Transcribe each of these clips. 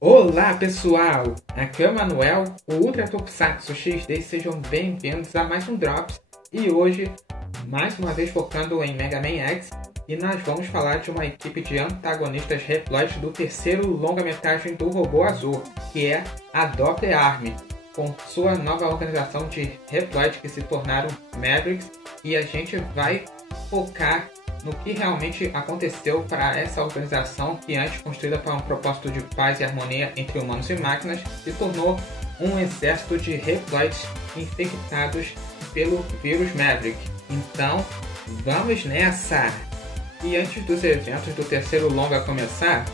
Olá pessoal, aqui é o Manuel, o Ultra Tokusatsu XD, sejam bem-vindos a mais um Drops. E hoje, mais uma vez focando em Mega Man X, e nós vamos falar de uma equipe de antagonistas Reploid do terceiro longa-metragem do Robô Azul, que é a Doppler Army, com sua nova organização de Reploid que se tornaram Mavericks, e a gente vai focar no que realmente aconteceu para essa organização que, antes construída para um propósito de paz e harmonia entre humanos e máquinas, se tornou um exército de Reploids infectados pelo vírus Maverick. Então, vamos nessa! E antes dos eventos do terceiro longa começar,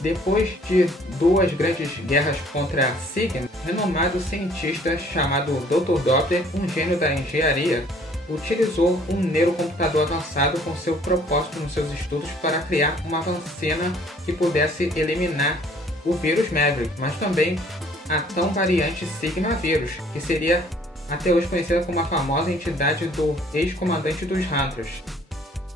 depois de duas grandes guerras contra Sigma, renomado cientista chamado Dr. Doppler, um gênio da engenharia, utilizou um neurocomputador avançado com seu propósito nos seus estudos para criar uma vacina que pudesse eliminar o vírus Maverick, mas também a tão variante Sigma vírus, que seria até hoje conhecida como a famosa entidade do ex-comandante dos Hunters.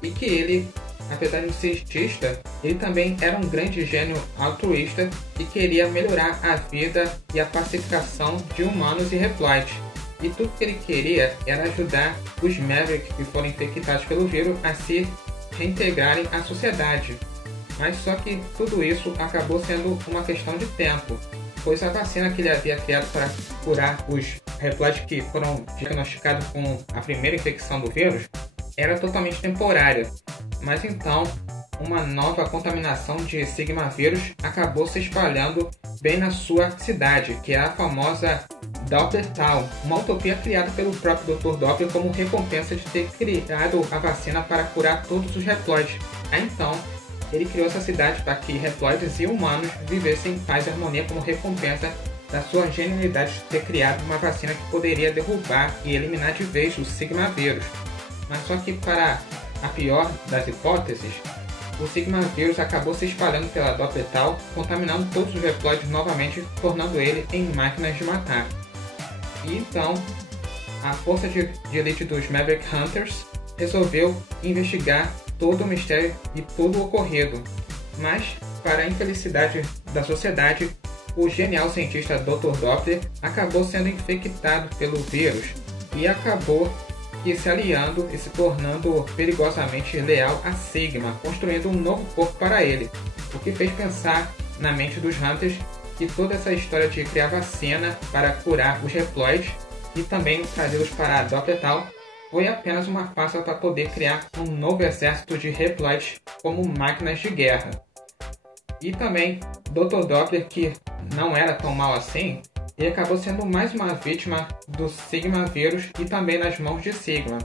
E que ele, apesar de um cientista, ele também era um grande gênio altruísta e queria melhorar a vida e a pacificação de humanos e Reploids. E tudo que ele queria era ajudar os Mavericks que foram infectados pelo vírus a se reintegrarem à sociedade. Mas só que tudo isso acabou sendo uma questão de tempo, pois a vacina que ele havia criado para curar os Reploids que foram diagnosticados com a primeira infecção do vírus era totalmente temporária. Mas então, uma nova contaminação de Sigma vírus acabou se espalhando bem na sua cidade, que é a famosa Doppler Town, uma utopia criada pelo próprio Dr. Doppler como recompensa de ter criado a vacina para curar todos os Reploids. Então, ele criou essa cidade para que Reploids e humanos vivessem em paz e harmonia como recompensa da sua genialidade de ter criado uma vacina que poderia derrubar e eliminar de vez o Sigma vírus. Mas só que, para a pior das hipóteses, o Sigma vírus acabou se espalhando pela Doppler Town, contaminando todos os Reploids novamente, tornando ele em máquinas de matar. E então, a força de elite dos Maverick Hunters resolveu investigar todo o mistério e tudo o ocorrido. Mas, para a infelicidade da sociedade, o genial cientista Dr. Doppler acabou sendo infectado pelo vírus e acabou se aliando e se tornando perigosamente leal a Sigma, construindo um novo corpo para ele, o que fez pensar na mente dos Hunters que toda essa história de criar vacina para curar os Reploids e também trazê-los para a Doppler Town foi apenas uma farsa para poder criar um novo exército de Reploids como máquinas de guerra. E também Dr. Doppler, que não era tão mal assim, ele acabou sendo mais uma vítima do Sigma vírus e também nas mãos de Sigma,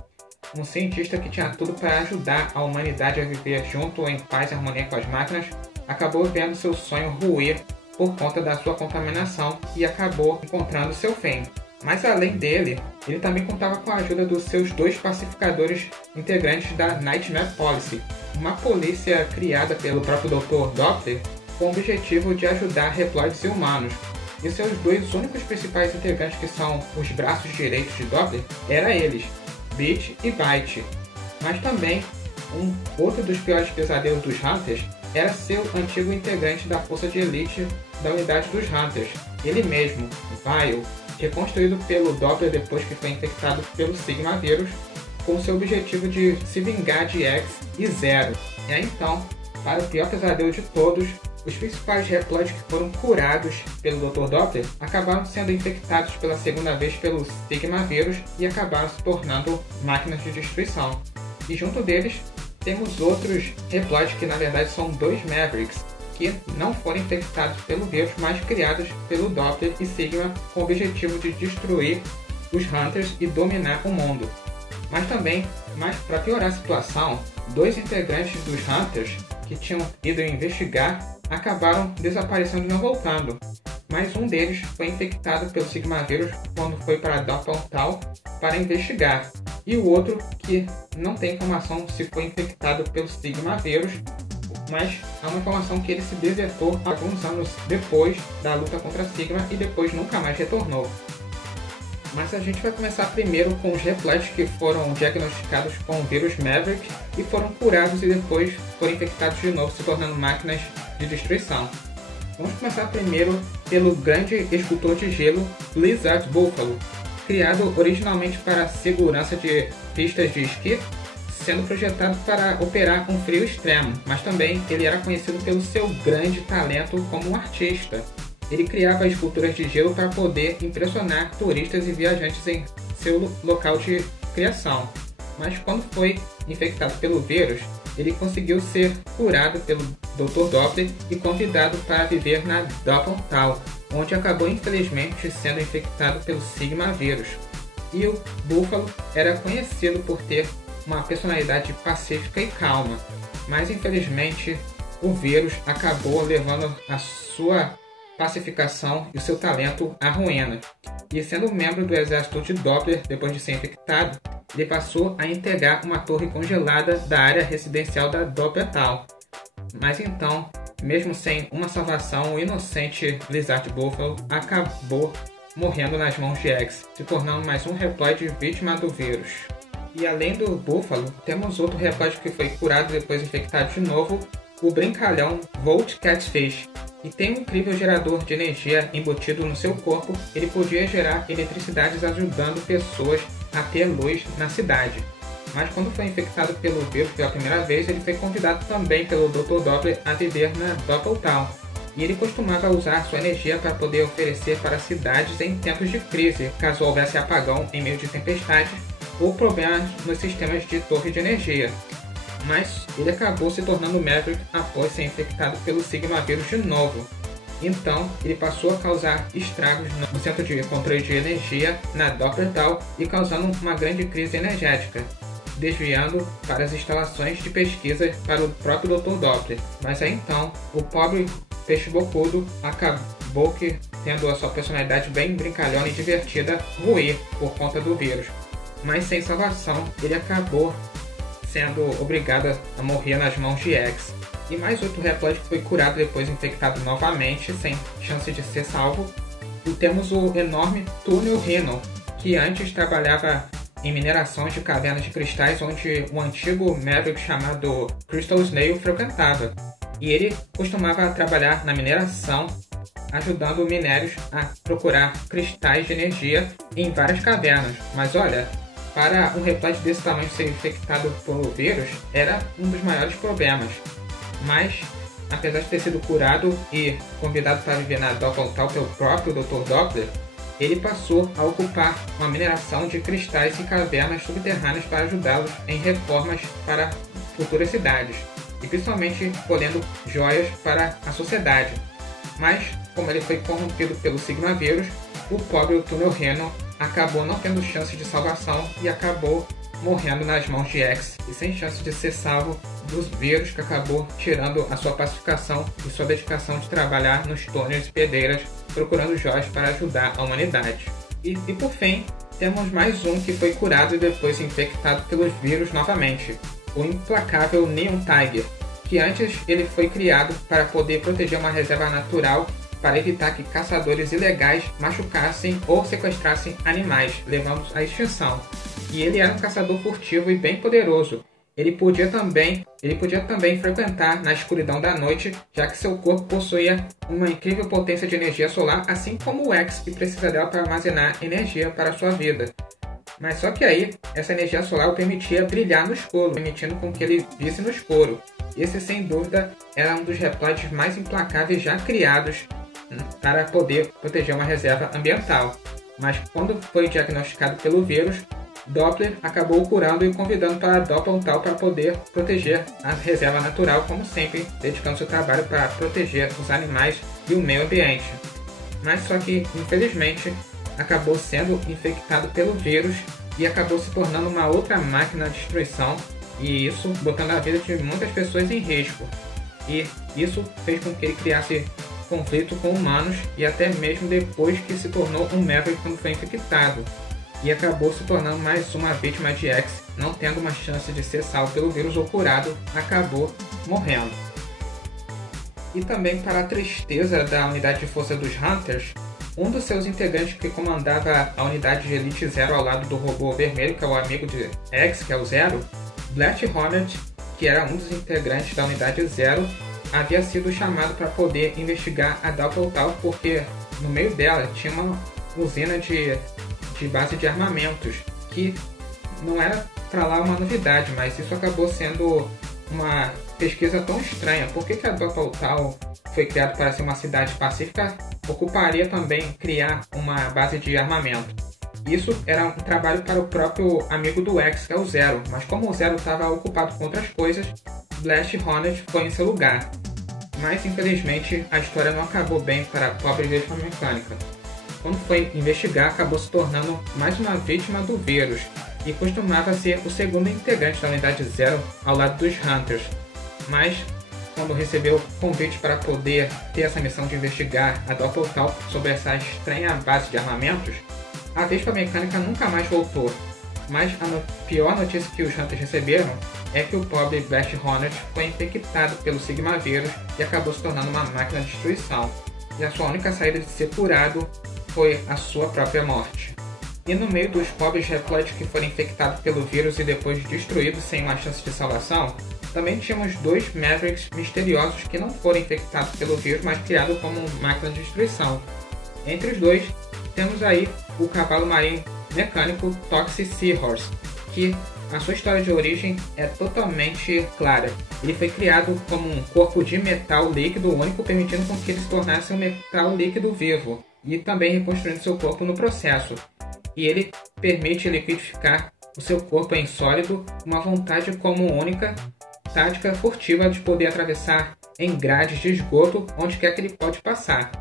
um cientista que tinha tudo para ajudar a humanidade a viver junto em paz e harmonia com as máquinas, acabou vendo seu sonho ruir por conta da sua contaminação e acabou encontrando seu fim. Mas além dele, ele também contava com a ajuda dos seus dois pacificadores integrantes da Nightmare Policy, uma polícia criada pelo próprio Dr. Doppler com o objetivo de ajudar Reploids e humanos. E seus dois únicos principais integrantes, que são os braços direitos de Doppler, eram eles, Beat e Byte. Mas também, outro dos piores pesadelos dos Hunters era seu antigo integrante da força de elite da unidade dos Hunters, ele mesmo, Vile, reconstruído pelo Doppler depois que foi infectado pelo Sigma vírus, com seu objetivo de se vingar de X e Zero. E aí então, para o pior pesadelo de todos, os principais Reploids que foram curados pelo Dr. Doppler acabaram sendo infectados pela segunda vez pelo Sigma vírus e acabaram se tornando máquinas de destruição. E junto deles, temos outros Reploids que na verdade são dois Mavericks, que não foram infectados pelo vírus, mas criados pelo Doppler e Sigma com o objetivo de destruir os Hunters e dominar o mundo. Mas também, para piorar a situação, dois integrantes dos Hunters que tinham ido investigar acabaram desaparecendo e não voltando. Mas um deles foi infectado pelo Sigma vírus quando foi para a Doppler Town para investigar. E o outro, que não tem informação se foi infectado pelo Sigma vírus, mas há uma informação que ele se desertou alguns anos depois da luta contra Sigma e depois nunca mais retornou. Mas a gente vai começar primeiro com os reploids que foram diagnosticados com o vírus Maverick e foram curados e depois foram infectados de novo, se tornando máquinas de destruição. Vamos começar primeiro pelo grande escultor de gelo Blizzard Buffalo, criado originalmente para a segurança de pistas de esqui, sendo projetado para operar com frio extremo, mas também ele era conhecido pelo seu grande talento como um artista. Ele criava esculturas de gelo para poder impressionar turistas e viajantes em seu local de criação. Mas quando foi infectado pelo vírus, ele conseguiu ser curado pelo Dr. Doppler e convidado para viver na Doppeltal, onde acabou infelizmente sendo infectado pelo Sigma vírus. E o Buffalo era conhecido por ter uma personalidade pacífica e calma, mas infelizmente o vírus acabou levando a sua pacificação e o seu talento à ruína. E sendo membro do exército de Doppler, depois de ser infectado, ele passou a integrar uma torre congelada da área residencial da Doppeltal. Mas então, mesmo sem uma salvação, o inocente Blizzard Buffalo acabou morrendo nas mãos de X, se tornando mais um reploid vítima do vírus. E além do Buffalo, temos outro reploid que foi curado e depois infectado de novo, o brincalhão Volt Catfish. E tem um incrível gerador de energia embutido no seu corpo, ele podia gerar eletricidade ajudando pessoas a ter luz na cidade. Mas quando foi infectado pelo vírus pela primeira vez, ele foi convidado também pelo Dr. Doppler a viver na Doppeltal. E ele costumava usar sua energia para poder oferecer para cidades em tempos de crise, caso houvesse apagão em meio de tempestades ou problemas nos sistemas de torre de energia. Mas ele acabou se tornando Maverick após ser infectado pelo Sigma vírus de novo. Então, ele passou a causar estragos no centro de controle de energia na Doppeltal e causando uma grande crise energética, desviando para as instalações de pesquisa para o próprio Dr. Doppler. Mas aí então, o pobre peixe bocudo acabou tendo a sua personalidade bem brincalhona e divertida ruir por conta do vírus. Mas sem salvação, ele acabou sendo obrigado a morrer nas mãos de X. E mais outro reploid que foi curado depois infectado novamente, sem chance de ser salvo. E temos o enorme Tunnel Rhino, que antes trabalhava em minerações de cavernas de cristais, onde o antigo Maverick chamado Crystal Snail frequentava. E ele costumava trabalhar na mineração, ajudando minérios a procurar cristais de energia em várias cavernas. Mas olha, para um reploid desse tamanho ser infectado por vírus, era um dos maiores problemas. Mas, apesar de ter sido curado e convidado para viver na Doppeltal pelo próprio Dr. Doppler, ele passou a ocupar uma mineração de cristais e cavernas subterrâneas para ajudá-los em reformas para futuras cidades, e principalmente colhendo joias para a sociedade. Mas, como ele foi corrompido pelo Sigma vírus, o pobre Tunnel Rhino acabou não tendo chance de salvação e acabou morrendo nas mãos de X e sem chance de ser salvo dos vírus, que acabou tirando a sua pacificação e sua dedicação de trabalhar nos túneis e pedreiras procurando joias para ajudar a humanidade. E por fim, temos mais um que foi curado e depois infectado pelos vírus novamente, o implacável Neon Tiger, que antes ele foi criado para poder proteger uma reserva natural para evitar que caçadores ilegais machucassem ou sequestrassem animais, levando-os à extinção. E ele era um caçador furtivo e bem poderoso. Ele podia também frequentar na escuridão da noite, já que seu corpo possuía uma incrível potência de energia solar, assim como o X, que precisa dela para armazenar energia para sua vida. Mas só que aí, essa energia solar o permitia brilhar no escuro, permitindo com que ele visse no escuro. Esse, sem dúvida, era um dos reploids mais implacáveis já criados para poder proteger uma reserva ambiental. Mas quando foi diagnosticado pelo vírus, Doppler acabou o curando e convidando para a Doppeltal para poder proteger a reserva natural, como sempre, dedicando seu trabalho para proteger os animais e o meio ambiente. Mas só que, infelizmente, acabou sendo infectado pelo vírus e acabou se tornando uma outra máquina de destruição, e isso botando a vida de muitas pessoas em risco. E isso fez com que ele criasse conflito com humanos e até mesmo depois que se tornou um Maverick quando foi infectado. E acabou se tornando mais uma vítima de X, não tendo uma chance de ser salvo pelo vírus ou curado, acabou morrendo. E também, para a tristeza da unidade de força dos Hunters, um dos seus integrantes que comandava a unidade de Elite Zero ao lado do robô vermelho, que é o amigo de X, que é o Zero, Blast Hornet, que era um dos integrantes da unidade Zero, havia sido chamado para poder investigar a Doppel Tal, porque no meio dela tinha uma usina de base de armamentos, que não era para lá uma novidade, mas isso acabou sendo uma pesquisa tão estranha. Por que a Doppel Tal foi criada para ser uma cidade pacífica, ocuparia também criar uma base de armamento? Isso era um trabalho para o próprio amigo do X, que é o Zero, mas como o Zero estava ocupado com outras coisas, Blast Hornet foi em seu lugar. Mas infelizmente a história não acabou bem para a pobre Vespa Mecânica. Quando foi investigar, acabou se tornando mais uma vítima do vírus, e costumava ser o segundo integrante da unidade Zero ao lado dos Hunters. Mas quando recebeu convite para poder ter essa missão de investigar a Doppel Tal sobre essa estranha base de armamentos, a Vespa Mecânica nunca mais voltou. Mas a pior notícia que os Hunters receberam é que o pobre Blast Hornet foi infectado pelo Sigma vírus e acabou se tornando uma máquina de destruição. E a sua única saída de ser curado foi a sua própria morte. E no meio dos pobres Reploids que foram infectados pelo vírus e depois destruídos sem uma chance de salvação, também tínhamos dois Mavericks misteriosos que não foram infectados pelo vírus, mas criados como máquina de destruição. Entre os dois, temos aí o cavalo marinho mecânico Toxic Seahorse, que a sua história de origem é totalmente clara. Ele foi criado como um corpo de metal líquido único, permitindo com que ele se tornasse um metal líquido vivo, e também reconstruindo seu corpo no processo. E ele permite liquidificar o seu corpo em sólido, uma vontade como única, tática furtiva de poder atravessar em grades de esgoto onde quer que ele pode passar.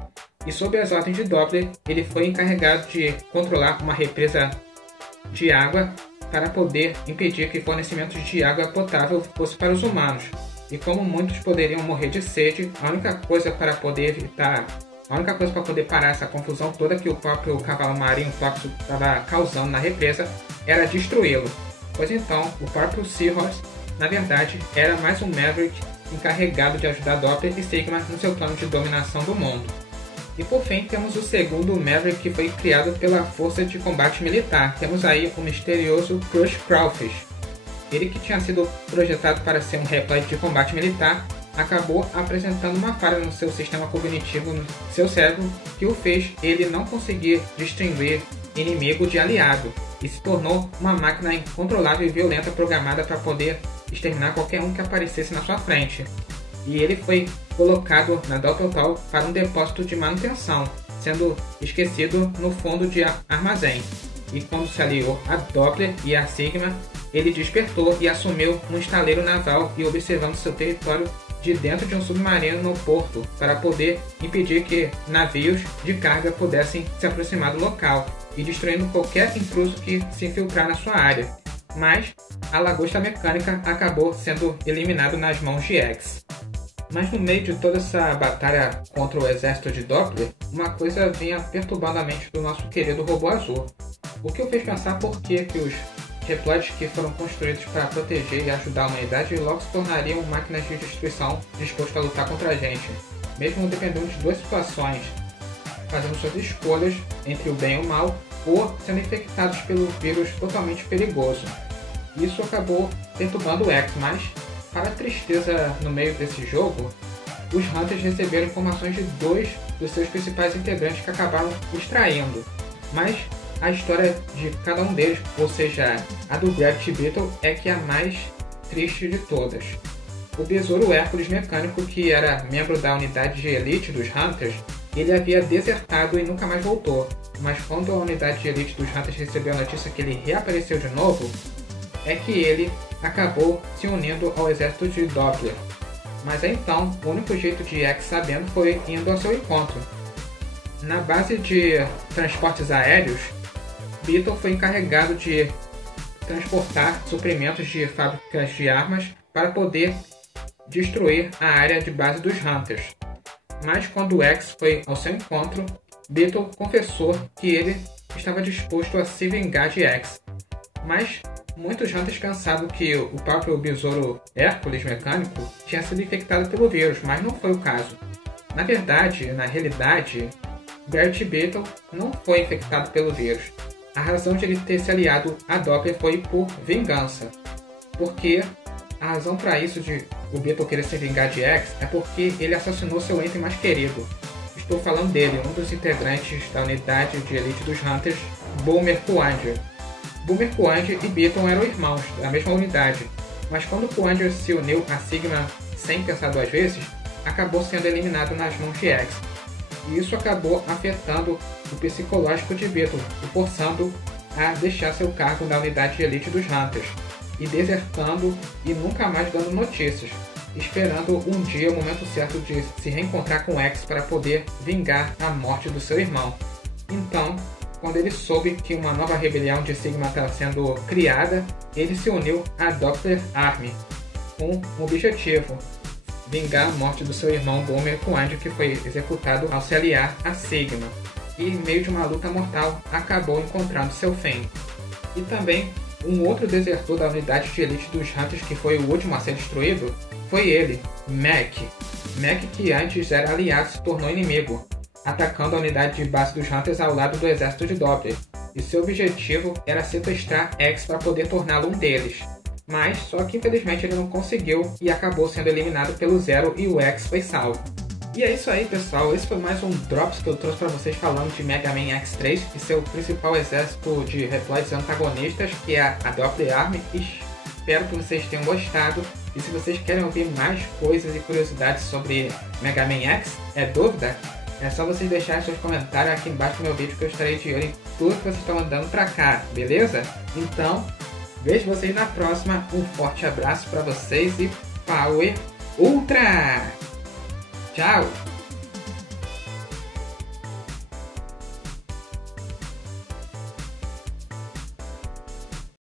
E sob as ordens de Doppler, ele foi encarregado de controlar uma represa de água para poder impedir que fornecimentos de água potável fosse para os humanos. E como muitos poderiam morrer de sede, a única coisa para poder parar essa confusão toda que o próprio cavalo marinho tóxico estava causando na represa era destruí-lo. Pois então, o próprio Seahorse, na verdade, era mais um Maverick encarregado de ajudar Doppler e Sigma no seu plano de dominação do mundo. E por fim, temos o segundo Maverick, que foi criado pela Força de Combate Militar. Temos aí o misterioso Crush Crawfish. Ele, que tinha sido projetado para ser um Reploid de combate militar, acabou apresentando uma falha no seu sistema cognitivo, no seu cérebro, que o fez ele não conseguir distinguir inimigo de aliado, e se tornou uma máquina incontrolável e violenta programada para poder exterminar qualquer um que aparecesse na sua frente. E ele foi colocado na Doppel Tal para um depósito de manutenção, sendo esquecido no fundo de armazém. E quando se aliou a Doppler e a Sigma, ele despertou e assumiu um estaleiro naval e observando seu território de dentro de um submarino no porto para poder impedir que navios de carga pudessem se aproximar do local e destruindo qualquer intruso que se infiltrar na sua área. Mas a lagosta mecânica acabou sendo eliminado nas mãos de X. Mas no meio de toda essa batalha contra o exército de Doppler, uma coisa vinha perturbando a mente do nosso querido robô azul. O que o fez pensar por que os Reploids que foram construídos para proteger e ajudar a humanidade logo se tornariam máquinas de destruição dispostas a lutar contra a gente, mesmo dependendo de duas situações, fazendo suas escolhas entre o bem e o mal ou sendo infectados pelo vírus totalmente perigoso. Isso acabou perturbando o X, mas para a tristeza no meio desse jogo, os Hunters receberam informações de dois dos seus principais integrantes que acabaram os traindo. Mas a história de cada um deles, ou seja, a do Gravity Beetle, é que é a mais triste de todas. O Besouro Hércules Mecânico, que era membro da unidade de elite dos Hunters, ele havia desertado e nunca mais voltou. Mas quando a unidade de elite dos Hunters recebeu a notícia que ele reapareceu de novo, é que ele acabou se unindo ao exército de Doppler. Mas então, o único jeito de X sabendo foi indo ao seu encontro. Na base de transportes aéreos, Beetle foi encarregado de transportar suprimentos de fábricas de armas para poder destruir a área de base dos Hunters. Mas quando X foi ao seu encontro, Beetle confessou que ele estava disposto a se vingar de X. Mas muitos hunters pensavam que o próprio besouro Hércules mecânico tinha sido infectado pelo vírus, mas não foi o caso. Na verdade, na realidade, Barret Beetle não foi infectado pelo vírus. A razão de ele ter se aliado a Doppler foi por vingança. Porque a razão para isso de o Beetle querer se vingar de X é porque ele assassinou seu ente mais querido. Estou falando dele, um dos integrantes da unidade de elite dos Hunters, Boomer Kuwanger. Boomer Kuwanger e Beetle eram irmãos da mesma unidade, mas quando Kuwanger se uniu a Sigma sem pensar duas vezes, acabou sendo eliminado nas mãos de X. E isso acabou afetando o psicológico de Beetle, o forçando a deixar seu cargo na unidade de elite dos Hunters, e desertando e nunca mais dando notícias, esperando um dia o momento certo de se reencontrar com X para poder vingar a morte do seu irmão. Então, quando ele soube que uma nova rebelião de Sigma estava sendo criada, ele se uniu à Doppler Army, com um objetivo: vingar a morte do seu irmão Boomer Kuwanger, que foi executado ao se aliar a Sigma, e em meio de uma luta mortal acabou encontrando seu fim. E também um outro desertor da unidade de elite dos Hunters, que foi o último a ser destruído, foi ele, Mac. Mac, que antes era aliado, se tornou inimigo, atacando a unidade de base dos Hunters ao lado do exército de Doppler, e seu objetivo era sequestrar X para poder torná-lo um deles. Mas só que infelizmente ele não conseguiu e acabou sendo eliminado pelo Zero e o X foi salvo. E é isso aí, pessoal, esse foi mais um Drops que eu trouxe para vocês falando de Mega Man X3 e seu principal exército de Reploids antagonistas, que é a Doppler Army. Espero que vocês tenham gostado, e se vocês querem ouvir mais coisas e curiosidades sobre Mega Man X, dúvida? É só vocês deixarem seus comentários aqui embaixo do meu vídeo, que eu estarei de olho em tudo que vocês estão mandando pra cá, beleza? Então, vejo vocês na próxima, um forte abraço pra vocês e Power Ultra! Tchau!